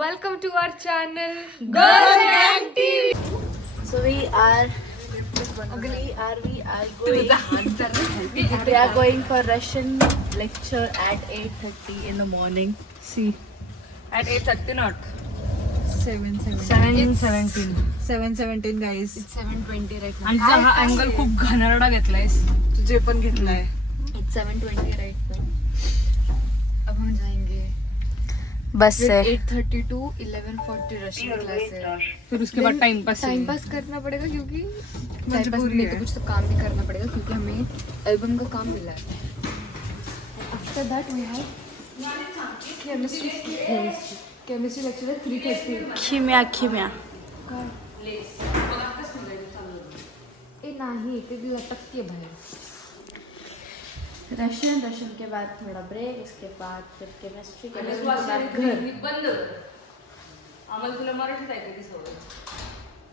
Welcome to our channel, Girl Gang TV. So we are going for Russian lecture at 8:30 in the morning. See, at 8:30 not. 7:17 guys. It's 7:20 right now. आणि हा angle खूप घाणेरडा घेतलायस. तुझे पण घेतलाय. It's 7:20 right now. अब हम जाएंगे. बस से 8:30 to 11:40 Russian class है. फिर उसके बाद टाइम पास. टाइम पास करना पड़ेगा क्योंकि मजबूरी नहीं है. तो कुछ तो काम भी करना पड़ेगा क्योंकि हमें एल्बम का काम मिला है. After that we have chemistry lecture है 3:30. खिम्या ए नाही ते लटकते बाहेर. रशियन के बाद थोड़ा ब्रेक, उसके बाद फिर केमिस्ट्री के बाद घर. बंद. आम्हाला तुला मराठीत ऐकायची सवय.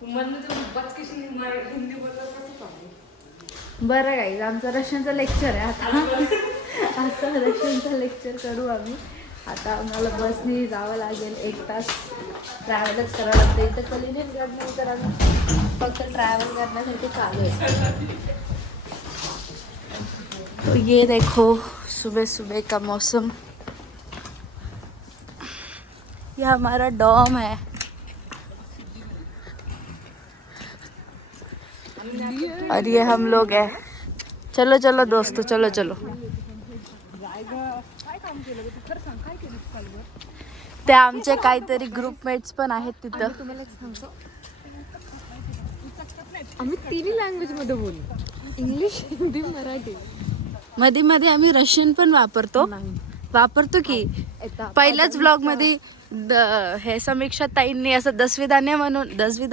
तू मधनं तुला बचकीशी हिंदी बोलत कसं चालू. बरं गाईज, आमचं रशियनचं लेक्चर आहे आता रशियनचं लेक्चर करू आम्ही. आता आम्हाला बसनी जावं लागेल, 1 तास ट्रॅव्हलच करावं लागतं. इथं कलिनिंग्राडनं तर आम्ही फक्त ट्रॅव्हल करण्यासाठी चालू आहे. तो ये देखो सुबह सुबह का मौसम. ये हमारा डॉम है. और ये हम लोग हैं. चलो चलो दोस्तों, चलो चलो. ते आमचे काहीतरी ग्रुपमेट्स पण आहेत तिथं. तुम्हाला एक सांगतो, आम्ही तिन्ही लँग्वेज मध्ये बोलू, इंग्लिश, हिंदी, मराठी. मध्ये मध्ये आम्ही रशियन पण वापरतो की. पहिल्याच ब्लॉग मध्ये हे समीक्षा ताईंनी असं 10वी धान्य म्हणून 10वी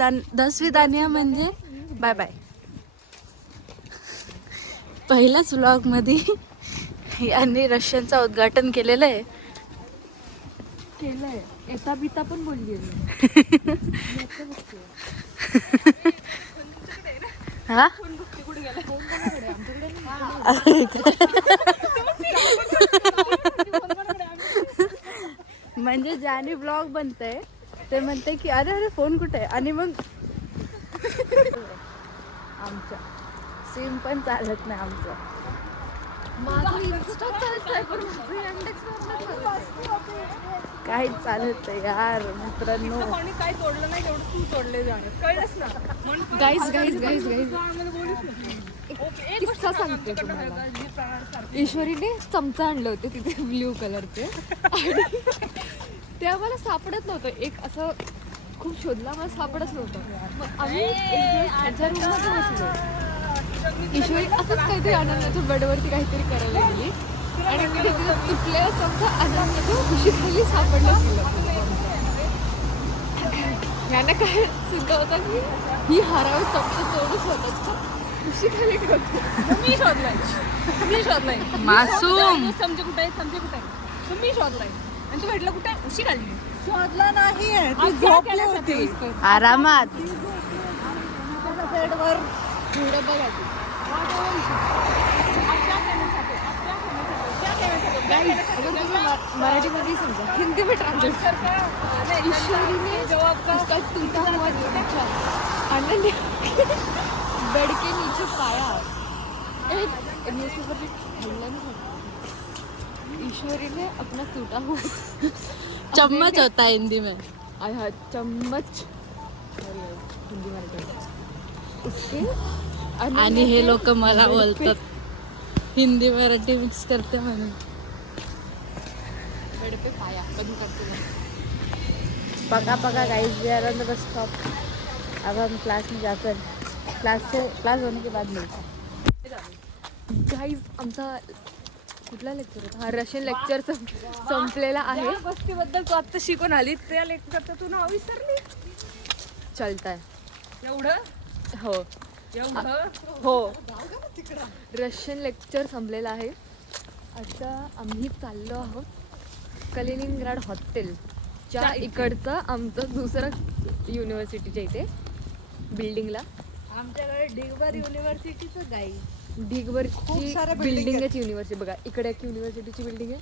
धान्य म्हणजे बाय बाय. पहिल्याच ब्लॉग मध्ये यांनी रशियनचं उद्घाटन केलेलं आहे. केलंय. एता बिता पण बोलली हा म्हणजे ज्याने ब्लॉग बनतंय ते म्हणते की अरे अरे फोन कुठे आहे, आणि मग आमच्या सिम पण चालत नाही आमचं. काहीच चालत नाही यार मित्रांनो. काय तोडलं नाही तेवढं तू तोडले जाणार कळलंच ना. गाईज किस्सा सांगते तुम्हाला. ईश्वरीने चमचा आणले होते तिथे ब्ल्यू कलरचे आणि ते आम्हाला सापडत नव्हतं. एक असं खूप शोधला, आम्हाला सापडत नव्हतं. मग आम्ही एक दिवस त्यांच्या रूममध्ये बसलो. ईश्वरी असंच काहीतरी आनंदाच्या बेडवरती काहीतरी करायला गेली आणि मी तिथे तुटलेला चमचा आनंदाच्या उशीखाली सापडलं गेलं. यानं काय सुचवतं की ही हरावी चमचा तोडून स्वतःचा उशीखाली ठेवतो. मी शोधलाय मासूम समजे कुठे आहे मी शोधलाय आणि तू भेटला कुठे उशी घालली. शोधला नाहीये, ती झोपली होती. आरामात. बेडवर पुढे बघा तू. मराठीमध्ये समजा, हिंदी में ट्रांसलेट. ईश्वरीने उसका टूटा हुआ चमचा आनंद बेड के नीचे पाया. न्यूज़पेपर ढूंढना नहीं था. ईश्वरी ने अपना टूटा हुआ चम्मच होता है हिंदी में. आया चम्मच हिंदी मराठी उसके आणि हे लोक मला बोलतात हिंदी मराठी मिक्स करते म्हणून. बेड पे पाया कभी करते नहीं. पका guys, we are on the bus stop. अब हम क्लास में जाकर क्लास होने के बाद मिलते हैं. गाईज आमचा कुठला लेक्चर होता, हा रशियन लेक्चर संपलेला आहे. गोष्टीबद्दल तू आत्ता शिकून आली, त्या लेक्चरचं तू नाव विसरली. चालताय एवढं हो. रशियन लेक्चर संपलेला आहे. आता आम्ही चाललो आहोत कलिनिंग्राड हॉटेलच्या इकडचं आमचं दुसरं युनिव्हर्सिटीच्या इथे बिल्डिंगला. आमच्याकडे ढिगभर युनिव्हर्सिटीचं गाई. ढिगभरची साऱ्या बिल्डिंग आहे युनिव्हर्सिटी. बघा इकडे एक युनिव्हर्सिटीची बिल्डिंग आहे,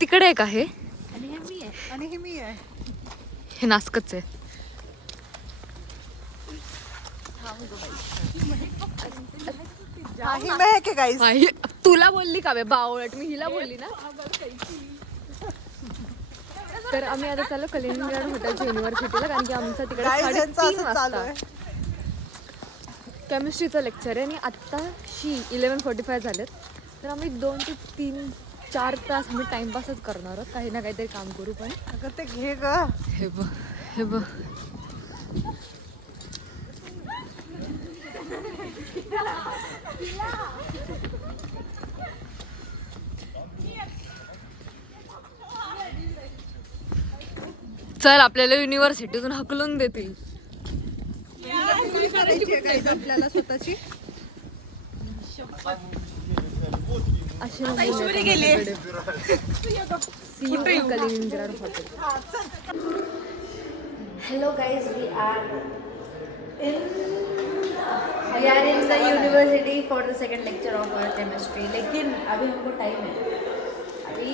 तिकडे एक आहे आणि हे मी आहे. हे नासकच आहे. ही महक है गाइस. तुला बोलली का बे बावळट, मी हिला बोलली ना. तर आम्ही आता चाललो कलिंगड हॉटेलच्या युनिव्हर्सिटीला, कारण की आमचं तिकडे Guys, 3:30 असं चालू वाजता आहे. केमिस्ट्रीचं लेक्चर आहे आणि आत्ताशी 11:45 झालेत. तर आम्ही 2 ते 3 4 तास आम्ही टाइमपासच करणार आहोत, काही ना काहीतरी काम करू. पण अगं ते घे ग. हे बघ, हे बघ, चल आपल्याला युनिव्हर्सिटीतून हकलून देतील. आपल्याला स्वतःची अशी गेली कलिंगड hotel. Hello guys, we are in the university for the second lecture of our chemistry. लेकिन अभी हमको टाइम है. अभी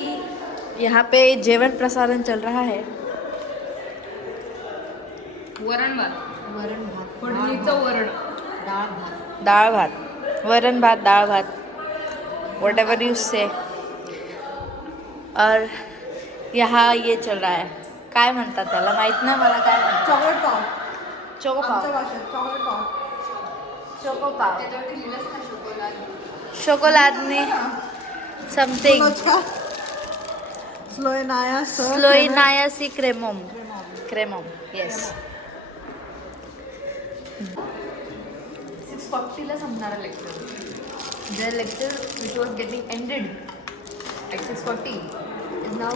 यहाँ पे जेवन प्रसारण चल रहा है. वरण भात, वरण भात, फोडणीचं वरण, दाळ भात, डाळ भात, वरण भात, डाळ भात, whatever you say. और यहाँ ये चल रहा है, काय म्हणतात त्याला माहित नाही मला, काय म्हणतात. चॉकलेट पाव. चोको आमच्या पाव. भाषेत चॉकलेट पाव. चोको पाव. शोकोलादने समथिंग. स्लोइनायासी क्रेमोम. क्रेमोम, येस. 6:40 ला संपणारा lecture. The lecture which was getting ended at 6:40 is now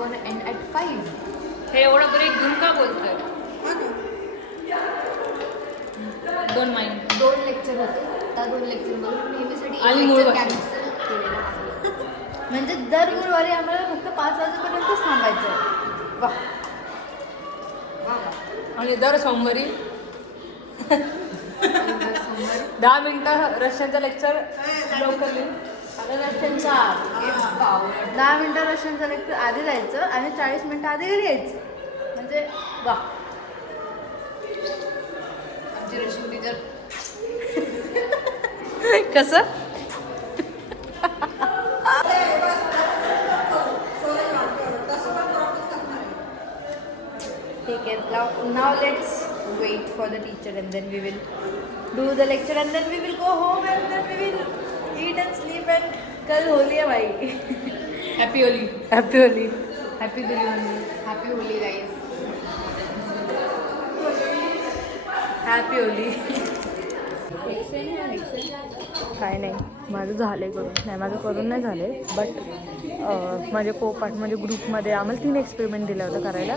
gonna end at 5. हे एवढं ब्रेक घेऊन का बोलतोय? Don't mind. 2 लेक्चर होते, त्या 2 लेक्चरमधून नेहमीसाठी आणि एक मूळ लेक्चर भाषा. कॅन्सल केलेलं आहे. म्हणजे दर गुरुवारी आम्हाला फक्त 5 वाजेपर्यंतच थांबायचं. वा. आणि दर सोमवारी 10 मिनिटं रशियनचं लेक्चर लवकर लिहून. रशियनचा 10 मिनिटं रशियनचं लेक्चर आधी जायचं आणि 40 मिनिटं आधी घरी यायचं. म्हणजे वा. आमची रशियन टीचर कसं ठीक आहे. now let's wait for the teacher and then we will do the lecture and then we will go home and then we will eat and sleep and कल होली है भाई. Happy Holy. Happy Holy. Happy Diwali, happy Holy guys. Happy Holy. काय नाही, माझं झालं आहे करून. नाही, माझं करून नाही झालं आहे, बट माझे पोपाट म्हणजे ग्रुपमध्ये आम्हाला 3 एक्सपेरिमेंट दिलं होतं करायला.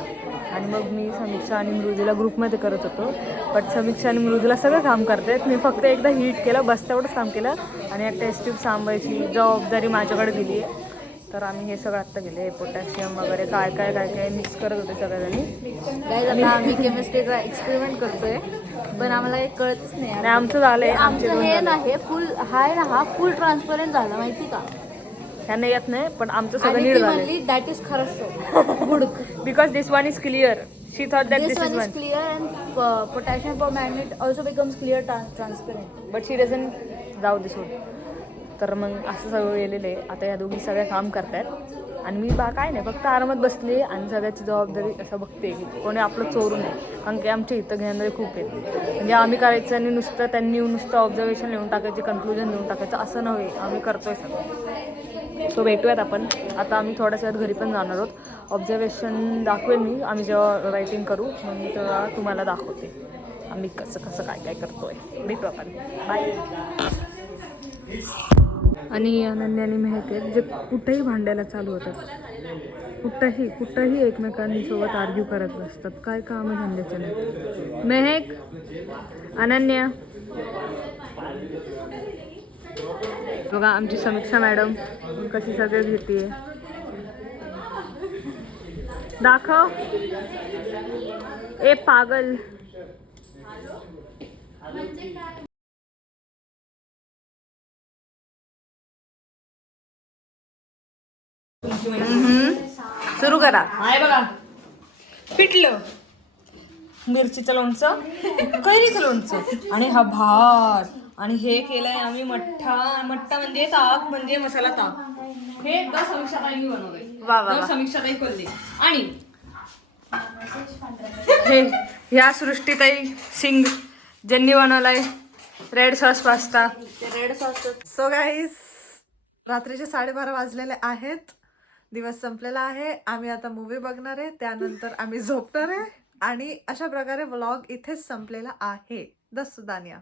आणि मग मी समीक्षा आणि मृदूला ग्रुपमध्ये करत होतो. बट समीक्षा आणि मृदूला सगळं काम करतायत. मी फक्त एकदा हीट केलं, बस तेवढंच काम केलं. आणि एक टेस्ट ट्यूब सांभाळायची जबाबदारी माझ्याकडे दिली आहे. तर आम्ही हे सगळं आत्ता केलं. पोटॅशियम वगैरे काय काय काय काय मिक्स करत होते सगळ्यांनी. आता आम्ही केमिस्ट्रीचा एक्सपेरिमेंट करतोय, पण आम्हाला काही कळतच नाही. आणि आमचं झालंय, आमचं हे नाही फुल हाय ना, हा फुल ट्रान्सपरंट झाला माहिती का. ह्यांना येत नाही, पण आमचं सगळं आणि नीट ती झालं. म्हणली दॅट इज खरंच good. Because this one is clear. She thought that This this is one is one. clear and potassium permanganate also becomes clear transparent. But she doesn't जाऊ दिस होत. तर मग असं सगळं गेलेलं आहे. आता या दोघी सगळ्या काम करतायत आणि मी काय नाही, फक्त आरामात बसले आणि सगळ्याची जबाबदारी असं बघते की कोणी आपलं चोरू नये. कारण की आमच्या इथं घेणारे खूप आहेत. म्हणजे आम्ही करायचं आणि नुसतं त्यांनी नुसतं ऑब्झर्वेशन लिहून टाकायची, कन्क्लुजन लिहून टाकायचं असं नव्हे. आम्ही करतोय सगळं. सो भेटूयात आपण. आता आम्ही थोड्याच वेळात घरी पण जाणार आहोत. ऑब्झर्वेशन दाखवेन मी आम्ही जेव्हा रायटिंग करू, मग मी तेव्हा तुम्हाला दाखवते आम्ही कसं कसं काय काय करतोय. भेटू आपण. बाय. आणि अनन्या आणि मेहक आहेत जे कुठेही भांडायला चालू होतात. कुठंही एकमेकांसोबत आर्ग्यू करत बसतात. काय काम धंद्याचं नाही. मेहक, अनन्या. बघा आमची समीक्षा मॅडम कशी सगळे घेते. दाखव. ए पागल. सुरू करा. आहे बघा पिठलं, मिरचीचं लोणचं, कैरीचं लोणचं आणि हा भात. आणि हे केलंय आम्ही मठ्ठा. मठ्ठा म्हणजे ताक, म्हणजे मसाला ताक. हे द समीक्षाताईंनी बनवलंय. वा वा वा. द समीक्षाताई कोल्हे. आणि हे ह्या सृष्टीताई सिंग ज्यांनी बनवलाय red sauce pasta. Red sauce. So guys, रात्रीचे 12:30 वाजलेले आहेत. दिवस संपलेला आहे. आम्ही आता मूवी बघणार आहे, त्यानंतर आम्ही झोपणार आहे. आणि अशा प्रकारे व्लॉग इथेच संपलेला आहे. द सुदानिया.